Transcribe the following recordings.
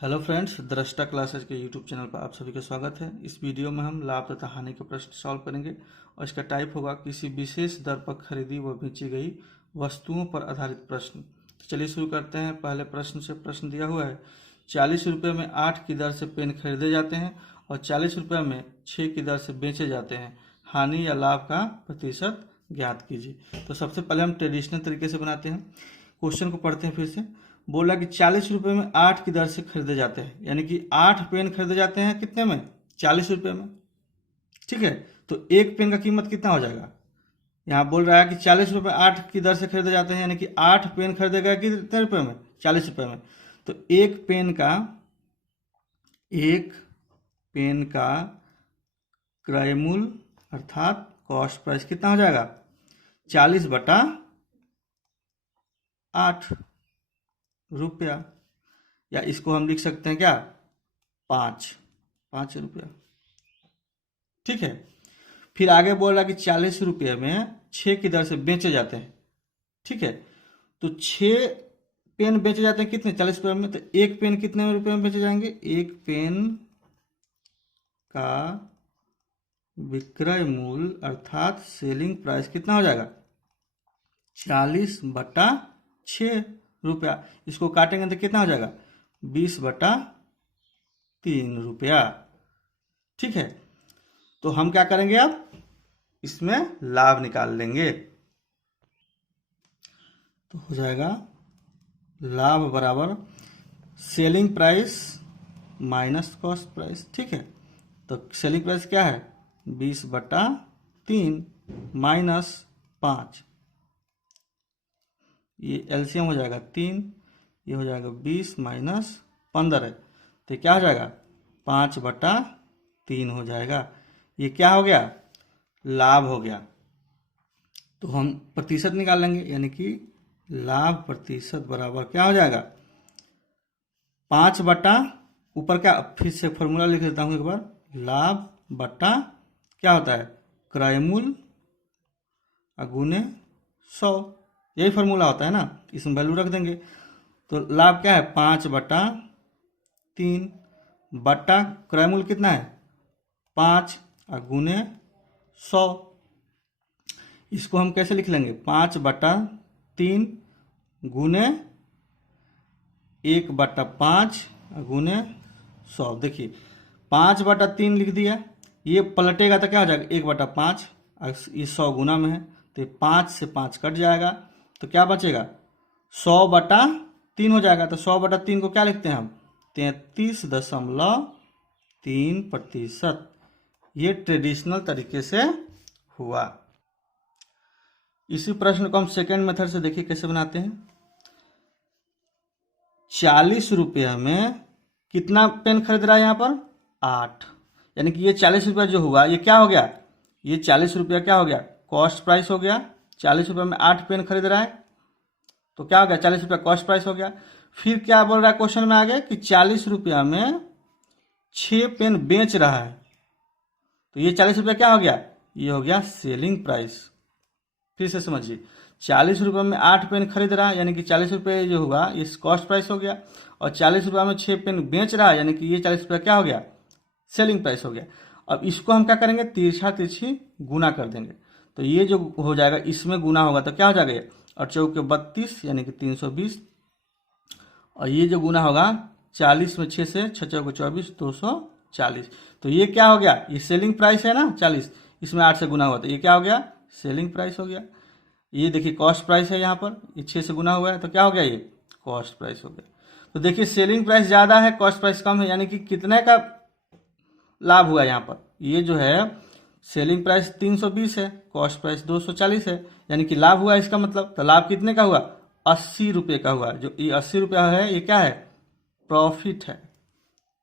Hello friends, दृष्टा classes के YouTube channel पर आप सभी का स्वागत है। इस वीडियो में हम लाभ तथा हानि के प्रश्न सॉल्व करेंगे और इसका टाइप होगा किसी विशेष दर पर खरीदी व बेची गई वस्तुओं पर आधारित प्रश्न। तो चलिए शुरू करते हैं। पहले प्रश्न से प्रश्न दिया हुआ है, 40 रुपये में 8 की दर से पेन खरीदे जाते हैं और 40 रुपये में 6 की दर से बेचे जाते हैं। हानि या लाभ का प्रतिशत ज्ञात कीजिए। तो सबसे पहले हम ट्रेडिशनल तरीके से बनाते हैं। क्वेश्चन को पढ़ते हैं फिर से। बोला कि 40 रुपये में 8 की दर से खरीदे जाते हैं, यानी कि 8 पेन खरीदे जाते हैं कितने में? 40 रुपये में। ठीक है, तो एक पेन का कीमत कितना हो जाएगा? यहाँ बोल रहा है कि 40 रुपये 8 की दर से खरीदे जाते हैं, यानी कि 8 पेन खरीदे गए कितने रुपये में? 40 रुपये में। तो एक पेन का क्रय मूल्य अर्थात कॉस्ट प्राइस कितना हो जाएगा? 40/8 रुपया, या इसको हम लिख सकते हैं क्या? 5 रुपया। ठीक है, फिर आगे बोल रहा है कि 40 रुपये में 6 की दर से बेचे जाते हैं। ठीक है, तो 6 पेन बेचे जाते हैं कितने? 40 रुपये में। तो एक पेन कितने रुपये में बेचे जाएंगे? एक पेन का विक्रय मूल्य अर्थात सेलिंग प्राइस कितना हो जाएगा? 40/6 रुपया। इसको काटेंगे तो कितना हो जाएगा? 20/3 रुपया। ठीक है, तो हम क्या करेंगे? अब इसमें लाभ निकाल लेंगे। तो हो जाएगा लाभ बराबर selling price minus cost price. ठीक है, तो सेलिंग प्राइस क्या है? 20/3 माइनस 5, ये एलसीएम हो जाएगा 3, ये हो जाएगा 20 माइनस 15 है, तो क्या हो जाएगा? 5/3 हो जाएगा। ये क्या हो गया? लाभ हो गया। तो हम प्रतिशत निकाल लेंगे, यानी कि लाभ प्रतिशत बराबर क्या हो जाएगा? 5 बटा ऊपर क्या, फिर से फॉर्मूला लिख देता हूं एक बार। लाभ बटा क्या होता है? क्रय मूल्य गुने 100, यही फॉर्मूला होता है ना। इसमें वैल्यू रख देंगे। तो लाभ क्या है? 5/3 बटा क्रय मूल्य कितना है? 5 गुने 100। इसको हम कैसे लिख लेंगे? 5/3 गुने 1/5 गुने 100। देखिए 5/3 लिख दिया, ये पलटेगा तो क्या हो जाएगा? 1/5। ये 100 गुना में है, तो 5 से 5 कट जाएगा, तो क्या बचेगा? 100/3 हो जाएगा। तो 100/3 को क्या लिखते हैं हम? 33.3%। ये ट्रेडिशनल तरीके से हुआ। इसी प्रश्न को हम सेकेंड मेथड से देखिए कैसे बनाते हैं। 40 रुपये में कितना पेन खरीद रहा है यहाँ पर? 8, यानी कि ये 40 रुपया जो हुआ ये क्या हो गया? ये 40 रुपया क्या हो गया? कॉस्ट प्राइस हो गया। 40 रुपये में 8 पेन खरीद रहा है, तो क्या हो गया? 40 रुपया कॉस्ट प्राइस हो गया। फिर क्या बोल रहा है क्वेश्चन में आगे कि 40 रुपया में 6 पेन बेच रहा है, तो ये 40 रुपया क्या हो गया? ये हो गया सेलिंग प्राइस। फिर से समझिए, 40 रुपये में 8 पेन खरीद रहा है, यानी कि 40 रुपये जो हुआ ये कॉस्ट प्राइस हो गया, और 40 रुपये में 6 पेन बेच रहा है, यानी कि ये 40 रुपया क्या हो गया? सेलिंग प्राइस हो गया। अब इसको हम क्या करेंगे? तिरछा तिरछी गुना कर देंगे, तो ये जो हो जाएगा इसमें गुना होगा तो क्या हो जाएगा? ये 8 चौके 32 यानी कि 320, और ये जो गुना होगा 40 में 6 से 6 चौके 24 240, तो ये क्या हो गया? ये सेलिंग प्राइस है ना 40, इसमें 8 से गुना हुआ तो ये क्या हो गया? सेलिंग प्राइस हो गया। ये देखिए कॉस्ट प्राइस है, यहाँ पर ये 6 से गुना हुआ है, तो क्या हो गया? ये कॉस्ट प्राइस हो गया। तो देखिए सेलिंग प्राइस ज़्यादा है, कॉस्ट प्राइस कम है, यानी कि कितने का लाभ हुआ यहाँ पर? ये जो है सेलिंग प्राइस 320 है, कॉस्ट प्राइस 240 है, यानी कि लाभ हुआ इसका मतलब। तो लाभ कितने का हुआ? 80 रुपये का हुआ। जो ये 80 रुपया है ये क्या है? प्रॉफिट है।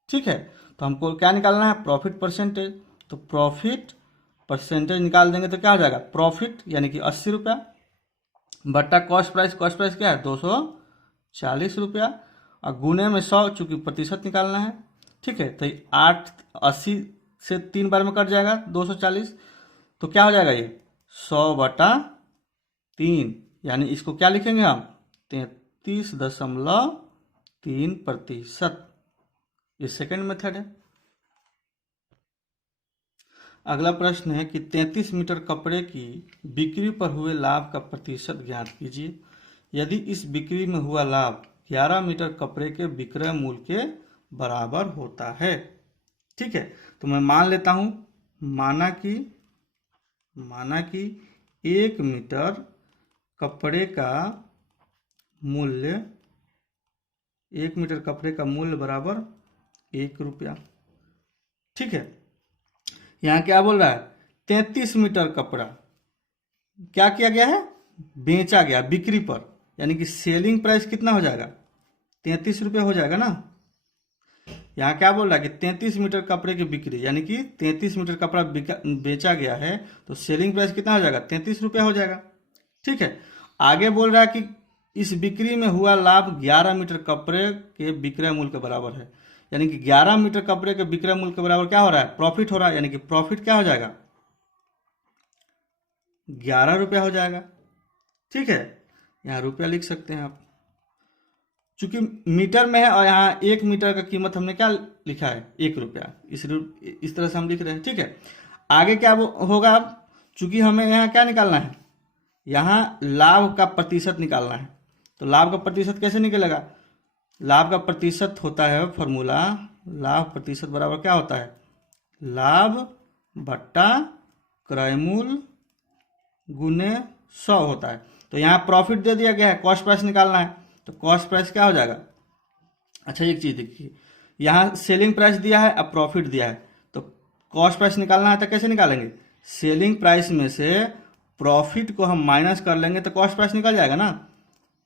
ठीक है, तो हमको क्या निकालना है? Profit percentage. तो प्रॉफिट परसेंटेज निकाल देंगे तो क्या हो जाएगा? प्रॉफिट यानी कि 80 रुपया बट्टा कॉस्ट प्राइस क्या है? 240 रुपया, और गुने में 100, चूंकि प्रतिशत निकालना है। ठीक है, तो 80 से 3 बार में कट जाएगा 240, तो क्या हो जाएगा? ये 100/3, यानी इसको क्या लिखेंगे हम? 33.3%। ये सेकंड मेथड है। अगला प्रश्न है कि 33 मीटर कपड़े की बिक्री पर हुए लाभ का प्रतिशत ज्ञात कीजिए। यदि इस बिक्री में हुआ लाभ 11 मीटर कपड़े के विक्रय मूल्य के बराबर होता है। ठीक है, तो मैं मान लेता हूं, माना कि 1 मीटर कपड़े का मूल्य 1 मीटर कपड़े का मूल्य बराबर 1 रुपया। ठीक है, यहाँ क्या बोल रहा है, 33 मीटर कपड़ा क्या किया गया है, बेचा गया बिक्री पर, यानी कि सेलिंग प्राइस कितना हो जाएगा, 33 रुपये हो जाएगा ना। यहाँ क्या बोल रहा है कि 33 मीटर कपड़े की बिक्री, यानी कि 33 मीटर कपड़ा बेचा गया है, तो सेलिंग प्राइस कितना हो जाएगा, 33 रुपया हो जाएगा। ठीक है, आगे बोल रहा है कि इस बिक्री में हुआ लाभ 11 मीटर कपड़े के विक्रय मूल्य के बराबर है, यानी कि 11 मीटर कपड़े के विक्रय मूल्य के बराबर क्या हो रहा है, प्रॉफिट हो रहा है, यानी कि प्रॉफिट क्या हो जाएगा, 11 रुपया हो जाएगा। ठीक है, यहाँ रुपया लिख सकते हैं आप, चूंकि मीटर में है और यहाँ 1 मीटर का कीमत हमने क्या लिखा है, 1 रुपया, इस तरह से हम लिख रहे हैं। ठीक है, आगे क्या होगा, अब चूंकि हमें यहाँ क्या निकालना है, यहाँ लाभ का प्रतिशत निकालना है, तो लाभ का प्रतिशत कैसे निकलेगा, लाभ का प्रतिशत होता है फॉर्मूला, लाभ प्रतिशत बराबर क्या होता है, लाभ बट्टा क्रय मूल्य गुने 100 होता है। तो यहाँ प्रॉफिट दे दिया गया है, कॉस्ट प्राइस निकालना है, तो कॉस्ट प्राइस क्या हो जाएगा। अच्छा एक चीज देखिए, यहाँ सेलिंग प्राइस दिया है, अब प्रॉफिट दिया है, तो कॉस्ट प्राइस निकालना है तो कैसे निकालेंगे, सेलिंग प्राइस में से प्रॉफिट को हम माइनस कर लेंगे तो कॉस्ट प्राइस निकल जाएगा ना।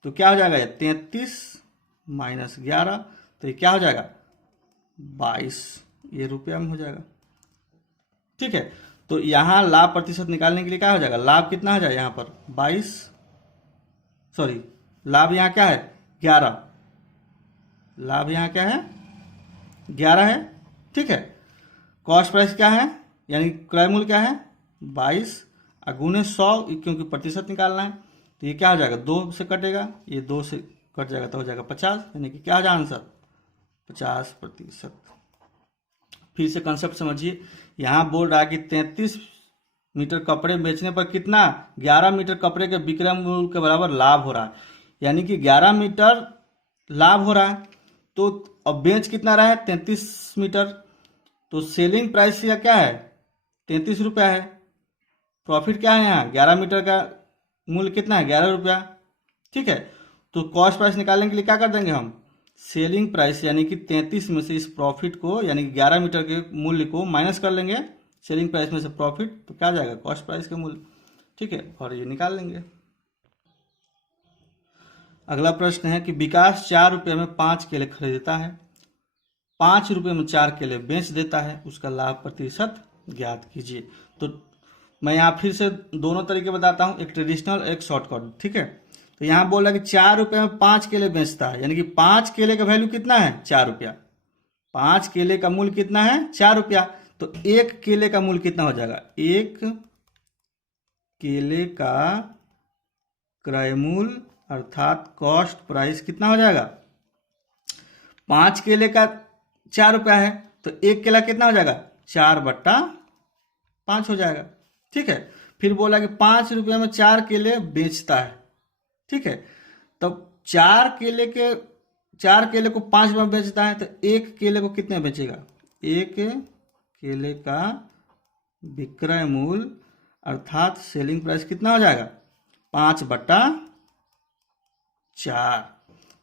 तो क्या हो जाएगा, 33 माइनस 11, तो ये क्या हो जाएगा 22, ये रुपया में हो जाएगा। ठीक है, तो यहाँ लाभ प्रतिशत निकालने के लिए क्या हो जाएगा, लाभ कितना हो जाएगा यहाँ पर 22, सॉरी लाभ यहाँ क्या है 11, लाभ यहाँ क्या है 11 है। ठीक है, कॉस्ट प्राइस क्या है, यानी क्रय मूल्य क्या है 22 और गुने 100, क्योंकि प्रतिशत निकालना है, तो ये क्या हो जाएगा 2 से कटेगा, ये 2 से कट जाएगा तो हो जाएगा 50, यानी कि क्या हो जाएगा आंसर 50%। फिर से कंसेप्ट समझिए, यहाँ बोल रहा है कि 33 मीटर कपड़े बेचने पर कितना, 11 मीटर कपड़े के विक्रय मूल्य के बराबर लाभ हो रहा है, यानी कि 11 मीटर लाभ हो रहा है। तो अब बेच कितना रहा है 33 मीटर, तो सेलिंग प्राइस या क्या है 33 रुपया है, प्रॉफिट क्या है यहाँ 11 मीटर का मूल्य कितना है 11 रुपया। ठीक है, तो कॉस्ट प्राइस निकालने के लिए क्या कर देंगे हम, सेलिंग प्राइस यानी कि 33 में से इस प्रॉफिट को, यानी कि 11 मीटर के मूल्य को माइनस कर लेंगे सेलिंग प्राइस में से प्रॉफिट, तो क्या जाएगा कॉस्ट प्राइस का मूल्य। ठीक है, और ये निकाल लेंगे। अगला प्रश्न है कि विकास 4 रुपये में 5 केले खरीदता है, 5 रुपये में 4 केले बेच देता है, उसका लाभ प्रतिशत ज्ञात कीजिए। तो मैं यहाँ फिर से दोनों तरीके बताता हूँ, एक ट्रेडिशनल एक शॉर्टकट। ठीक है, तो यहाँ बोला कि 4 रुपये में 5 केले बेचता है, यानी कि 5 केले का वैल्यू कितना है 4 रुपया, 5 केले का मूल्य कितना है 4 रुपया, तो 1 केले का मूल्य कितना हो जाएगा, 1 केले का क्रय मूल्य अर्थात कॉस्ट प्राइस कितना हो जाएगा, 5 केले का 4 रुपया है, तो 1 केला कितना हो जाएगा 4/5 हो जाएगा। ठीक है, फिर बोला कि 5 रुपये में 4 केले बेचता है। ठीक है, तो 4 केले को 5 रुपये में बेचता है, तो 1 केले को कितने बेचेगा, 1 केले का विक्रय मूल्य अर्थात सेलिंग प्राइस कितना हो जाएगा 5/4।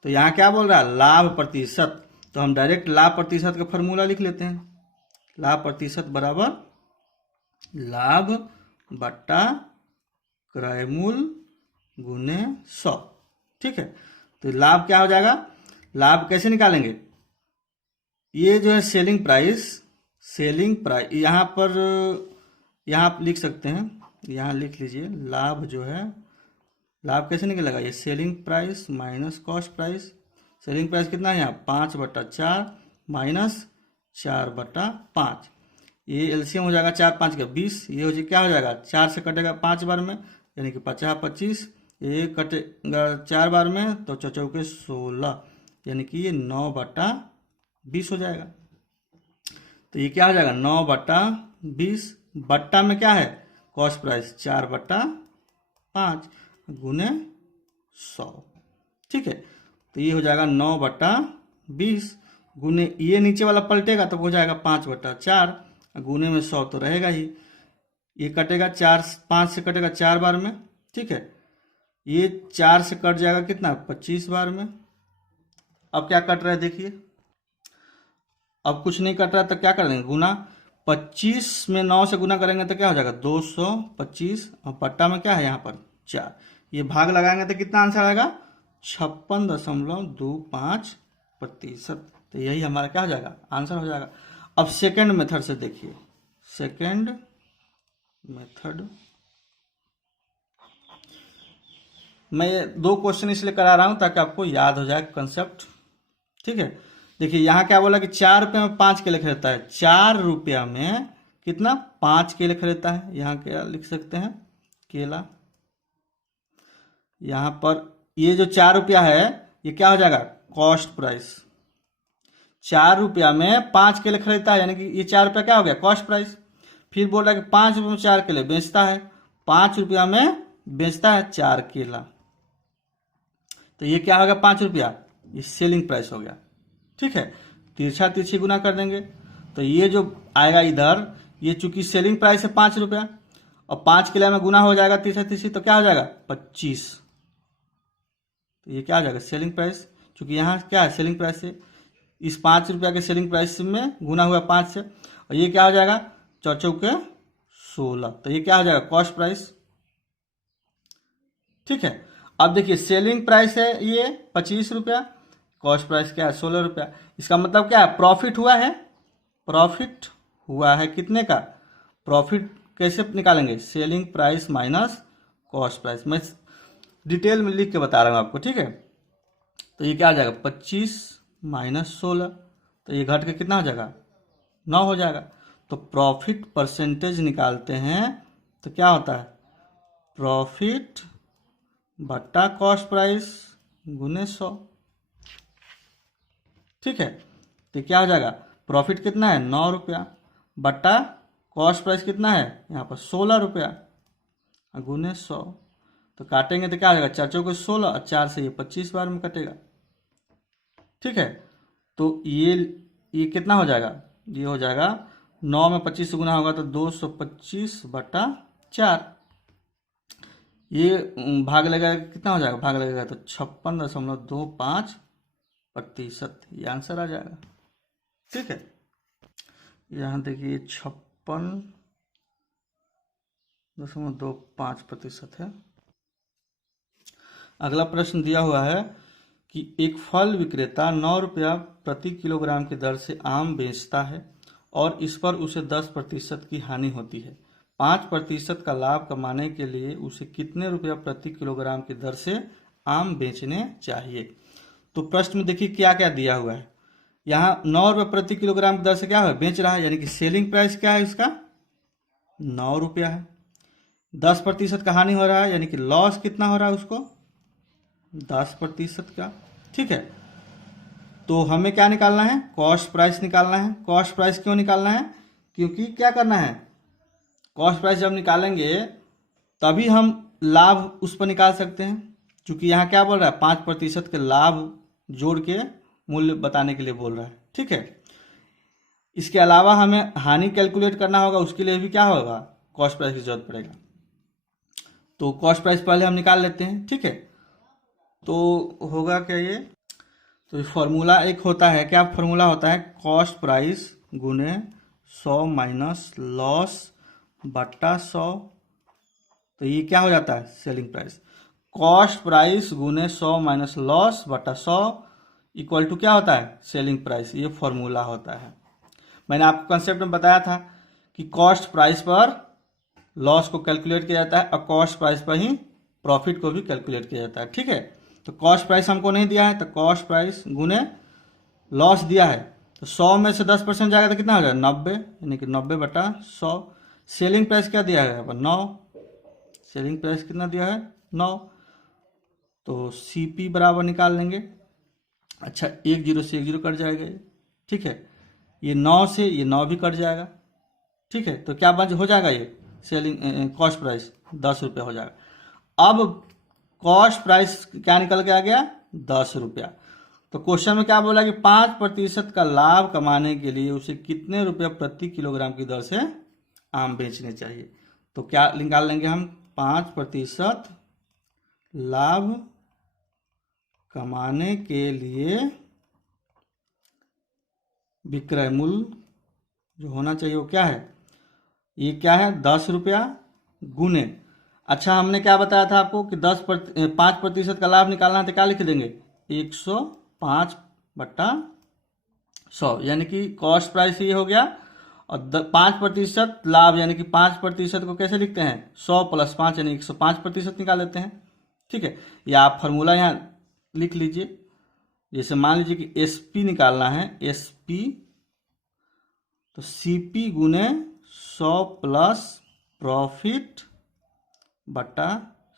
तो यहाँ क्या बोल रहा है लाभ प्रतिशत, तो हम डायरेक्ट लाभ प्रतिशत का फॉर्मूला लिख लेते हैं, लाभ प्रतिशत बराबर लाभ बट्टा क्रय मूल्य गुने 100। ठीक है, तो लाभ क्या हो जाएगा, लाभ कैसे निकालेंगे, ये जो है सेलिंग प्राइस यहाँ पर यहाँ आप लिख सकते हैं, यहाँ लिख लीजिए लाभ जो है, लाभ कैसे निकलेगा, ये selling price minus cost price, selling price कितना है यहाँ 5/4 माइनस 4/5, ये एलसीएम हो जाएगा 4 5 का 20, ये हो जाए क्या हो जाएगा 4 से कटेगा 5 बार में, यानी कि 50/25, ये कटेगा 4 बार में तो 4 चौके 16, यानी कि ये 9/4 20 हो जाएगा। तो ये क्या हो जाएगा 9/20, बट्टा में क्या है कॉस्ट प्राइस 4/5 गुने 100। ठीक है, तो ये हो जाएगा 9/20 गुने, ये नीचे वाला पलटेगा तो हो जाएगा 5/4 गुने में 100 तो रहेगा ही। ये कटेगा 4, 5 से कटेगा 4 बार में। ठीक है, ये 4 से कट जाएगा कितना 25 बार में। अब क्या कट रहा है देखिए, अब कुछ नहीं कट रहा तो क्या कर देंगे गुना, 25 में 9 से गुना करेंगे तो क्या हो जाएगा 225, और पट्टा में क्या है यहाँ पर 4, ये भाग लगाएंगे तो कितना आंसर आएगा 56.25%। तो यही हमारा क्या हो जाएगा आंसर हो जाएगा। अब सेकंड मेथड से देखिए, सेकंड मेथड मैं ये 2 क्वेश्चन इसलिए करा रहा हूं ताकि आपको याद हो जाए कंसेप्ट। ठीक है, देखिए यहाँ क्या बोला कि 4 रुपये में 5 केले खरीदता है, 4 रुपया में कितना 5 केले खरीदता है। यहाँ क्या लिख सकते हैं केला, यहाँ पर ये जो 4 रुपया है ये क्या हो जाएगा कॉस्ट प्राइस। 4 रुपया में 5 केले खरीदता है, यानी कि ये 4 रुपया क्या हो गया कॉस्ट प्राइस। फिर बोल रहा है कि 5 रुपये में 4 केले बेचता है, 5 रुपया में बेचता है 4 केला, तो ये क्या हो गया 5 रुपया, ये सेलिंग प्राइस हो गया। ठीक है, तिरछा तिरछी गुना कर देंगे तो ये जो आएगा इधर, ये चूंकि सेलिंग प्राइस है 5 रुपया और 5 किलो में गुना हो जाएगा तिरछा तिरछी तो क्या हो जाएगा 25, तो ये क्या हो जाएगा सेलिंग प्राइस। चूंकि यहाँ क्या है सेलिंग प्राइस से इस 5 रुपया के सेलिंग प्राइस में गुना हुआ 5 से, और ये क्या हो जाएगा 4 के 16, तो ये क्या हो जाएगा कॉस्ट प्राइस। ठीक है, अब देखिए सेलिंग प्राइस है ये 25 रुपया, कॉस्ट प्राइस क्या है 16 रुपया। इसका मतलब क्या है प्रॉफिट हुआ है, प्रॉफिट हुआ है कितने का, प्रॉफिट कैसे निकालेंगे selling price minus cost price. मैं डिटेल में लिख के बता रहा हूँ आपको। ठीक है, तो ये क्या हो जाएगा 25 माइनस 16, तो ये घट के कितना हो जाएगा 9 हो जाएगा। तो प्रॉफिट परसेंटेज निकालते हैं तो क्या होता है प्रॉफिट बट्टा कॉस्ट प्राइस गुने 100। ठीक है, तो क्या हो जाएगा प्रॉफिट कितना है 9 रुपया बट्टा कॉस्ट प्राइस कितना है यहाँ पर 16 रुपया गुने 100, तो काटेंगे तो क्या हो जाएगा 4 को 16 और 4 से ये 25 बार में कटेगा। ठीक है, तो ये कितना हो जाएगा, ये हो जाएगा 9 में 25 से गुना होगा तो 225/4, ये भाग लगेगा कितना हो जाएगा, भाग लगेगा तो 56.25%, ये आंसर आ जाएगा। ठीक है, यहाँ देखिए 56.25% है। अगला प्रश्न दिया हुआ है कि एक फल विक्रेता 9 रुपया प्रति किलोग्राम की दर से आम बेचता है और इस पर उसे 10% की हानि होती है। 5% का लाभ कमाने के लिए उसे कितने रुपया प्रति किलोग्राम की दर से आम बेचने चाहिए। तो प्रश्न में देखिए क्या क्या दिया हुआ है, यहाँ 9 रुपये प्रति किलोग्राम की दर से क्या है बेच रहा है, यानी कि सेलिंग प्राइस क्या है इसका 9 रुपया है, 10% का हानि हो रहा है यानी कि लॉस कितना हो रहा है उसको 10% का। ठीक है, तो हमें क्या निकालना है कॉस्ट प्राइस निकालना है। कॉस्ट प्राइस क्यों निकालना है, क्योंकि क्या करना है कॉस्ट प्राइस जब निकालेंगे तभी हम लाभ उस पर निकाल सकते हैं। क्योंकि यहाँ क्या बोल रहा है 5% के लाभ जोड़ के मूल्य बताने के लिए बोल रहा है। ठीक है, इसके अलावा हमें हानि कैलकुलेट करना होगा, उसके लिए भी क्या होगा कॉस्ट प्राइस की जरूरत पड़ेगा। तो कॉस्ट प्राइस पहले हम निकाल लेते हैं। ठीक है, तो होगा क्या ये, तो फॉर्मूला एक होता है, क्या फॉर्मूला होता है कॉस्ट प्राइस गुने 100 माइनस लॉस बट्टा 100, तो ये क्या हो जाता है सेलिंग प्राइस। कॉस्ट प्राइस गुने 100 माइनस लॉस बट्टा 100 इक्वल टू क्या होता है सेलिंग प्राइस, ये फॉर्मूला होता है। मैंने आपको कंसेप्ट में बताया था कि कॉस्ट प्राइस पर लॉस को कैलकुलेट किया जाता है और कॉस्ट प्राइस पर ही प्रॉफिट को भी कैलकुलेट किया जाता है। ठीक है, तो कॉस्ट प्राइस हमको नहीं दिया है तो कॉस्ट प्राइस गुने लॉस दिया है, तो 100 में से 10% जाएगा तो कितना हो जाएगा 90, यानी कि 90/100। सेलिंग प्राइस क्या दिया है यहाँ पर 9, सेलिंग प्राइस कितना दिया है 9, तो CP बराबर निकाल लेंगे। अच्छा 1 0 से 1 0 कट जाएगा, ठीक है, ये 9 से ये 9 भी कट जाएगा। ठीक है, तो क्या बच हो जाएगा, ये सेलिंग कॉस्ट प्राइस 10 रुपया हो जाएगा। अब कॉस्ट प्राइस क्या निकल के आ गया, 10 रुपया। तो क्वेश्चन में क्या बोला कि 5% का लाभ कमाने के लिए उसे कितने रुपये प्रति किलोग्राम की दर से आम बेचने चाहिए। तो क्या निकाल लेंगे हम, 5% लाभ कमाने के लिए विक्रय मूल्य जो होना चाहिए वो क्या है, ये क्या है, 10 रुपया गुने। अच्छा, हमने क्या बताया था आपको कि 5% का लाभ निकालना है तो क्या लिख देंगे, 105/100, यानी कि कॉस्ट प्राइस ये हो गया। और 5% लाभ यानी कि 5% को कैसे लिखते हैं, 100 + 5 यानी 105% निकाल लेते हैं। ठीक है, या आप फॉर्मूला यहाँ लिख लीजिए। जैसे मान लीजिए कि एसपी निकालना है, एसपी तो सीपी गुने 100 प्लस प्रॉफिट बटा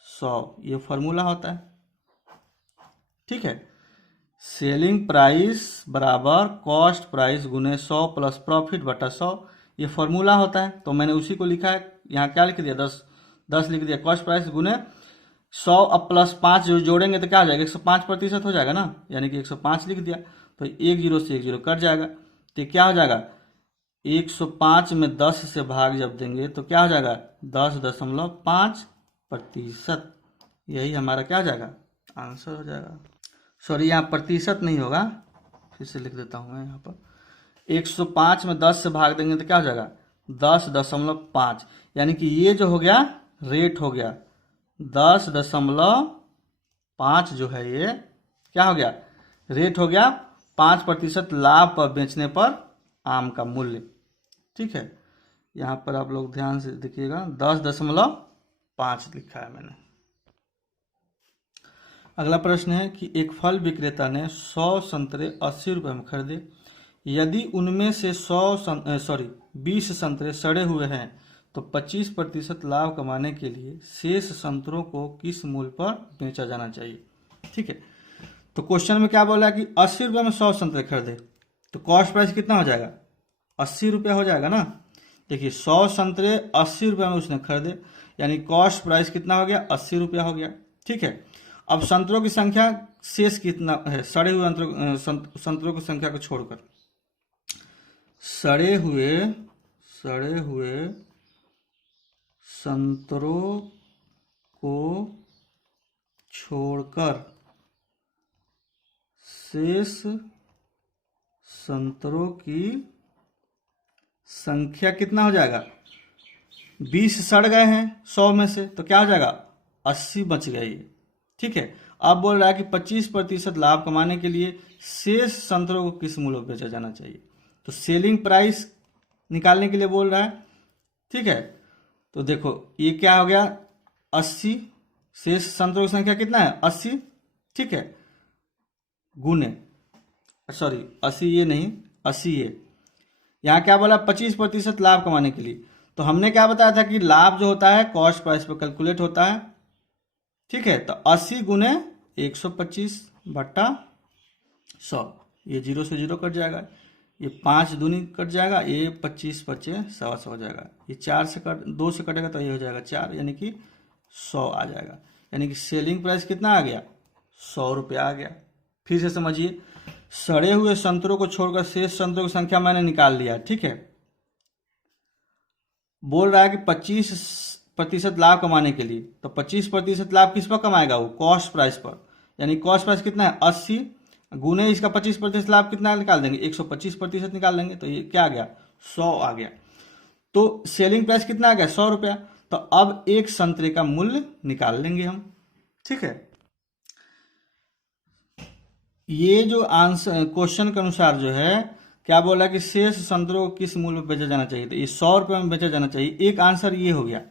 100, ये फॉर्मूला होता है। ठीक है, सेलिंग प्राइस बराबर कॉस्ट प्राइस गुने 100 प्लस प्रॉफिट बटा 100, ये फॉर्मूला होता है। तो मैंने उसी को लिखा है, यहाँ क्या लिख दिया, 10 लिख दिया। कॉस्ट प्राइस गुने 100 अब प्लस 5 जो जोड़ेंगे तो क्या हो जाएगा, 105% हो जाएगा ना, यानी कि 105 लिख दिया। तो 1 0 से 1 0 कट जाएगा, तो क्या हो जाएगा, 105 में 10 से भाग जब देंगे तो क्या हो जाएगा, 10.5%। यही हमारा क्या हो जाएगा, आंसर हो जाएगा। सॉरी, यहाँ प्रतिशत नहीं होगा, फिर से लिख देता हूँ मैं यहाँ पर। 105 में 10 से भाग देंगे तो क्या हो जाएगा, 10.5, यानी कि ये जो हो गया रेट हो गया, 10.5 जो है ये क्या हो गया, रेट हो गया। 5% लाभ पर बेचने पर आम का मूल्य। ठीक है, यहाँ पर आप लोग ध्यान से देखिएगा, 10.5 लिखा है मैंने। अगला प्रश्न है कि एक फल विक्रेता ने 100 संतरे 80 रुपये में खरीदे। यदि उनमें से 20 संतरे सड़े हुए हैं तो 25% लाभ कमाने के लिए शेष संतरों को किस मूल्य पर बेचा जाना चाहिए। ठीक है, तो क्वेश्चन में क्या बोला कि 80 रुपये में 100 संतरे खरीदे, तो कॉस्ट प्राइस कितना हो जाएगा, 80 रुपया हो जाएगा ना। देखिए 100 संतरे 80 रुपये में उसने खरीदे, यानी कॉस्ट प्राइस कितना हो गया, 80 रुपया हो गया। ठीक है, अब संतरों की संख्या शेष कितना है, सड़े हुए संतरों की संख्या को छोड़कर, सड़े हुए संतरों को छोड़कर शेष संतरों की संख्या कितना हो जाएगा, 20 सड़ गए हैं 100 में से, तो क्या हो जाएगा, 80 बच गए। ठीक है, अब बोल रहा है कि 25% लाभ कमाने के लिए शेष संतरों को किस मूल्य पर बेचा जाना चाहिए। तो सेलिंग प्राइस निकालने के लिए बोल रहा है। ठीक है, तो देखो ये क्या हो गया, 80, शेष संतरों की संख्या कितना है, 80। ठीक है, गुने 80 ये नहीं, 80 ये, यहाँ क्या बोला, 25% लाभ कमाने के लिए। तो हमने क्या बताया था कि लाभ जो होता है कॉस्ट प्राइस पर कैलकुलेट होता है। ठीक है, तो 80 गुने 125 बटा 100, ये 0 से 0 कट जाएगा, ये 5 दूनी कट जाएगा, ये 25 25 100 हो जाएगा, ये 2 से कटेगा तो ये हो जाएगा 4, यानी कि 100 आ जाएगा। यानी कि सेलिंग प्राइस कितना आ गया, 100 रुपया आ गया। फिर से समझिए, सड़े हुए संतरों को छोड़कर शेष संतरों की संख्या मैंने निकाल लिया। ठीक है, बोल रहा है कि 25% लाभ कमाने के लिए, तो 25% लाभ किस पर कमाएगा, वो कॉस्ट प्राइस पर, यानी कॉस्ट प्राइस कितना है, 80 गुने इसका 25% लाभ कितना निकाल देंगे, 125% निकाल लेंगे, तो ये क्या आ गया, 100 आ गया। तो सेलिंग प्राइस कितना आ गया, 100 रुपया। तो अब एक संतरे का मूल्य निकाल लेंगे हम। ठीक है, ये जो आंसर क्वेश्चन के अनुसार जो है क्या बोला कि शेष संतरों को किस मूल्य में बेचा जाना चाहिए, तो ये 100 रुपये में बेचा जाना चाहिए। एक आंसर ये हो गया,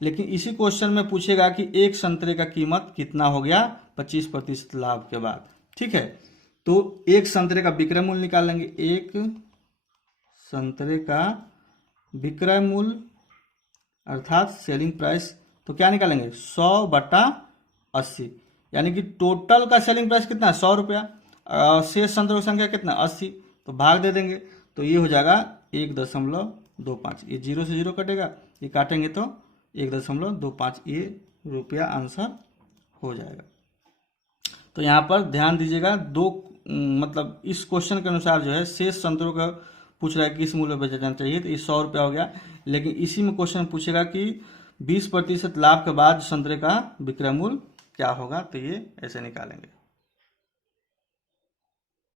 लेकिन इसी क्वेश्चन में पूछेगा कि एक संतरे का कीमत कितना हो गया 25% लाभ के बाद। ठीक है, तो एक संतरे का विक्रय मूल्य निकाल लेंगे, एक संतरे का विक्रय मूल्य अर्थात सेलिंग प्राइस, तो क्या निकालेंगे 100 बटा 80, यानी कि टोटल का सेलिंग प्राइस कितना है 100 रुपया, शेष संतरों की संख्या कितना 80, तो भाग दे देंगे, तो ये हो जाएगा 1.25। ये 0 से 0 कटेगा, ये काटेंगे तो 1.25, ये रुपया आंसर हो जाएगा। तो यहाँ पर ध्यान दीजिएगा, मतलब इस क्वेश्चन के अनुसार जो है शेष संतरों का पूछ रहा है किस मूल्य पर बेचा जाना चाहिए, तो ये 100 रुपया हो गया। लेकिन इसी में क्वेश्चन पूछेगा कि 20% लाभ के बाद संतरे का विक्रय मूल्य क्या होगा, तो ये ऐसे निकालेंगे।